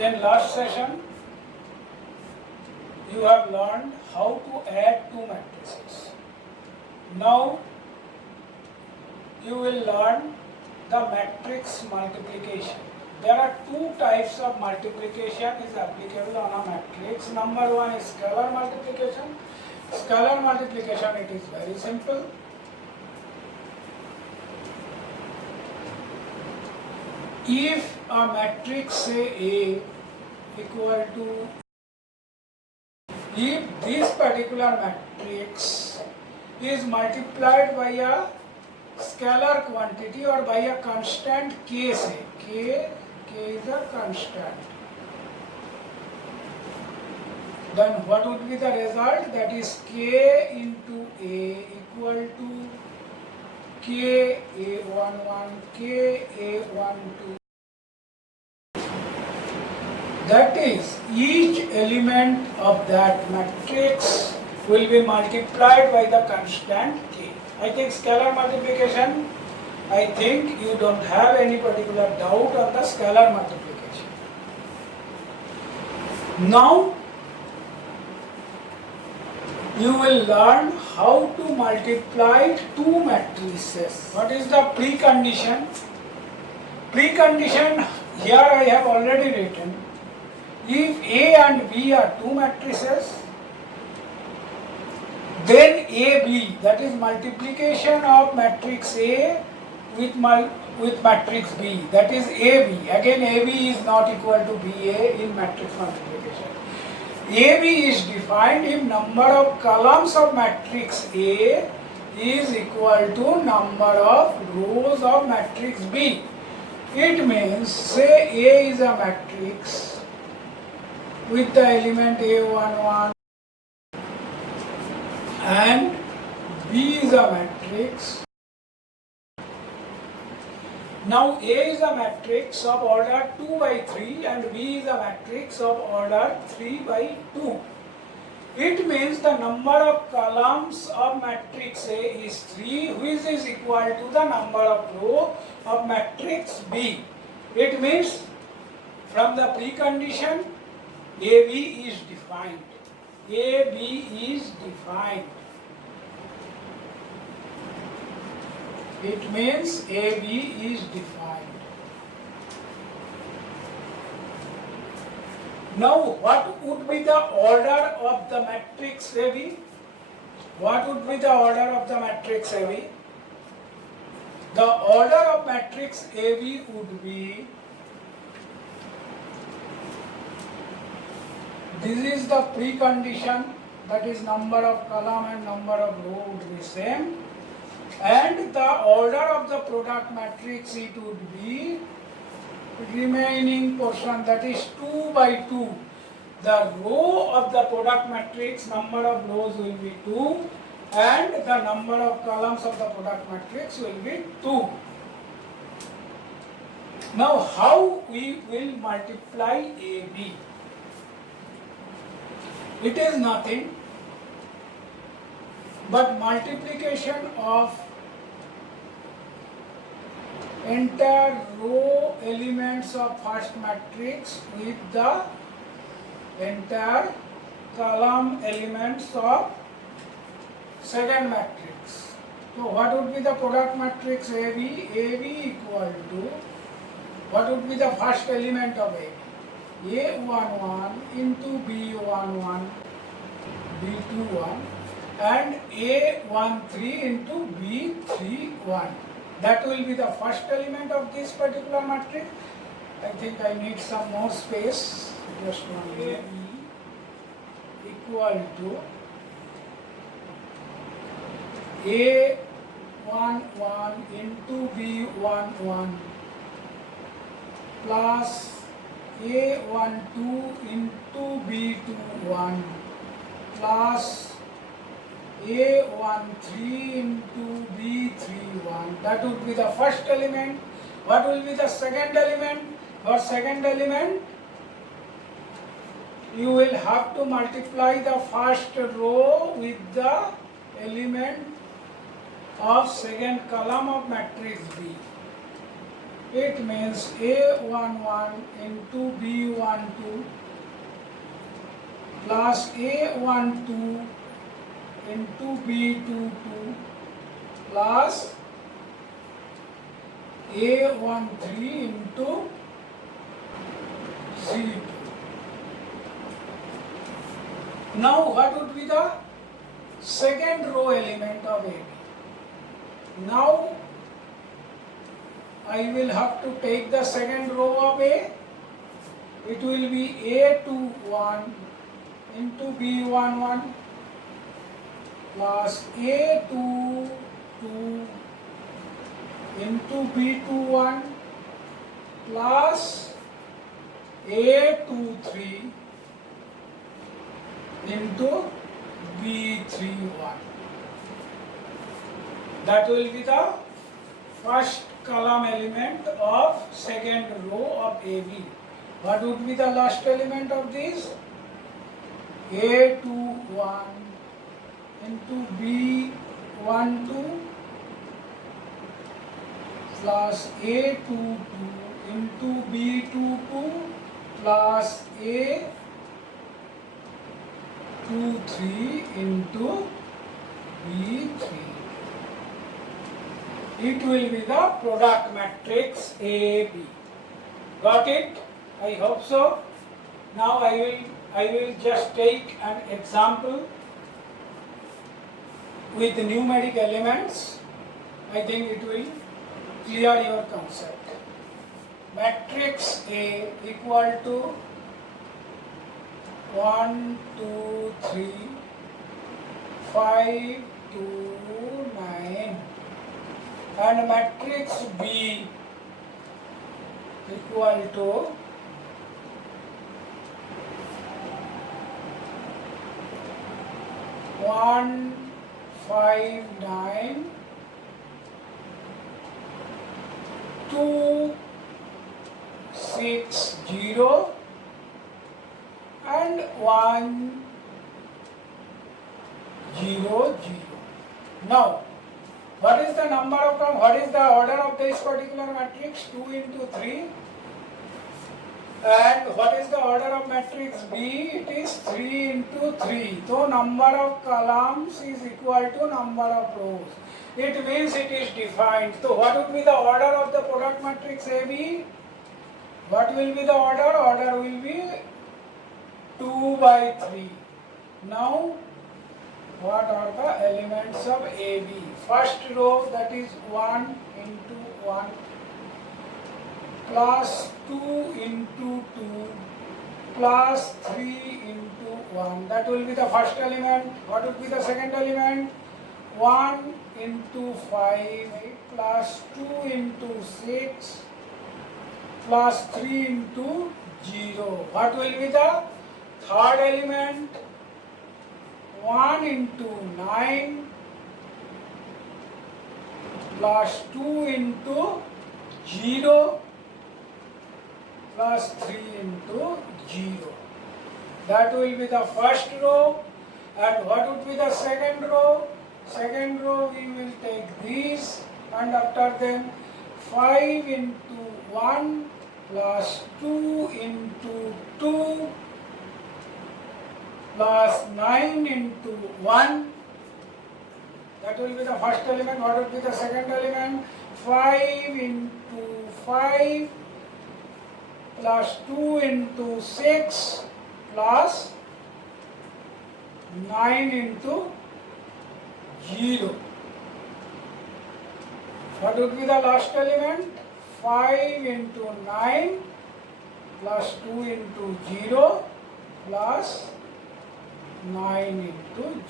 In last session, you have learned how to add two matrices. Now, you will learn the matrix multiplication. There are two types of multiplication is applicable on a matrix. Number one is scalar multiplication. Scalar multiplication, it is very simple. If a matrix say A equal to, if this particular matrix is multiplied by a scalar quantity or by a constant k, say k is a constant, then what would be the result? That is k into A equal to k A11, k A12. That is, each element of that matrix will be multiplied by the constant k. I think scalar multiplication, I think you don't have any particular doubt on the scalar multiplication. Now, you will learn how to multiply two matrices. What is the precondition? Precondition, here I have already written. If A and B are two matrices, then AB, that is multiplication of matrix A with matrix B, that is AB. Again, AB is not equal to BA in matrix multiplication. AB is defined if number of columns of matrix A is equal to number of rows of matrix B. It means, say A is a matrix with the element A11 and B is a matrix. Now A is a matrix of order 2 by 3 and B is a matrix of order 3 by 2. It means the number of columns of matrix A is 3, which is equal to the number of rows of matrix B. It means from the precondition AB is defined. AB is defined. It means AB is defined. Now, what would be the order of the matrix AB? What would be the order of the matrix AB? The order of matrix AB would be, this is the precondition, that is number of column and number of row would be same, and the order of the product matrix, it would be remaining portion, that is 2 by 2. The row of the product matrix, number of rows will be 2 and the number of columns of the product matrix will be 2. Now, how we will multiply AB? It is nothing but multiplication of entire row elements of first matrix with the entire column elements of second matrix. So what would be the product matrix AB? AB equal to, what would be the first element of AB? A11 into B11, B21 and A13 into B31. That will be the first element of this particular matrix. I think I need some more space. Just one. AB equal to A11 into B11 plus A12 into B21 plus A13 into B31. That would be the first element. What will be the second element? For second element, you will have to multiply the first row with the element of second column of matrix B. It means A11 into B12 plus A12 into B22 plus A13 into C2. Now what would be the second row element of AB? Now I will have to take the second row of A. It will be A21 into B11 plus A22 into B21 plus A23 into B31. That will be the first column element of second row of AB. What would be the last element of this? A21 into B12 plus A22 into B22 plus A23 into B3. It will be the product matrix AB. Got it? I hope so. Now I will just take an example with numeric elements. I think it will clear your concept. Matrix A equal to 1, 2, 3, 5, 2, 9, and matrix B equal to 1, 5, 9, 2, 6, 0, and 1, 0, 0. Now, what is the number of terms? What is the order of this particular matrix? 2 into 3. And what is the order of matrix B? It is 3 into 3. So number of columns is equal to number of rows. It means it is defined. So what would be the order of the product matrix AB? What will be the order? Order will be 2 by 3. Now what are the elements of AB? First row, that is 1 into 1 plus 2 into 2 plus 3 into 1. That will be the first element. What would be the second element? 1 into 5 plus 2 into 6 plus 3 into 0. What will be the third element? 1 into 9 plus 2 into 0 plus 3 into 0. That will be the first row. And what would be the second row? Second row we will take these, and after them 5 into 1 plus 2 into 2 plus 9 into 1. That will be the first element. What would be the second element? 5 into 5 plus 2 into 6 plus 9 into 0. What would be the last element? 5 into 9 plus 2 into 0 plus 9 into 0.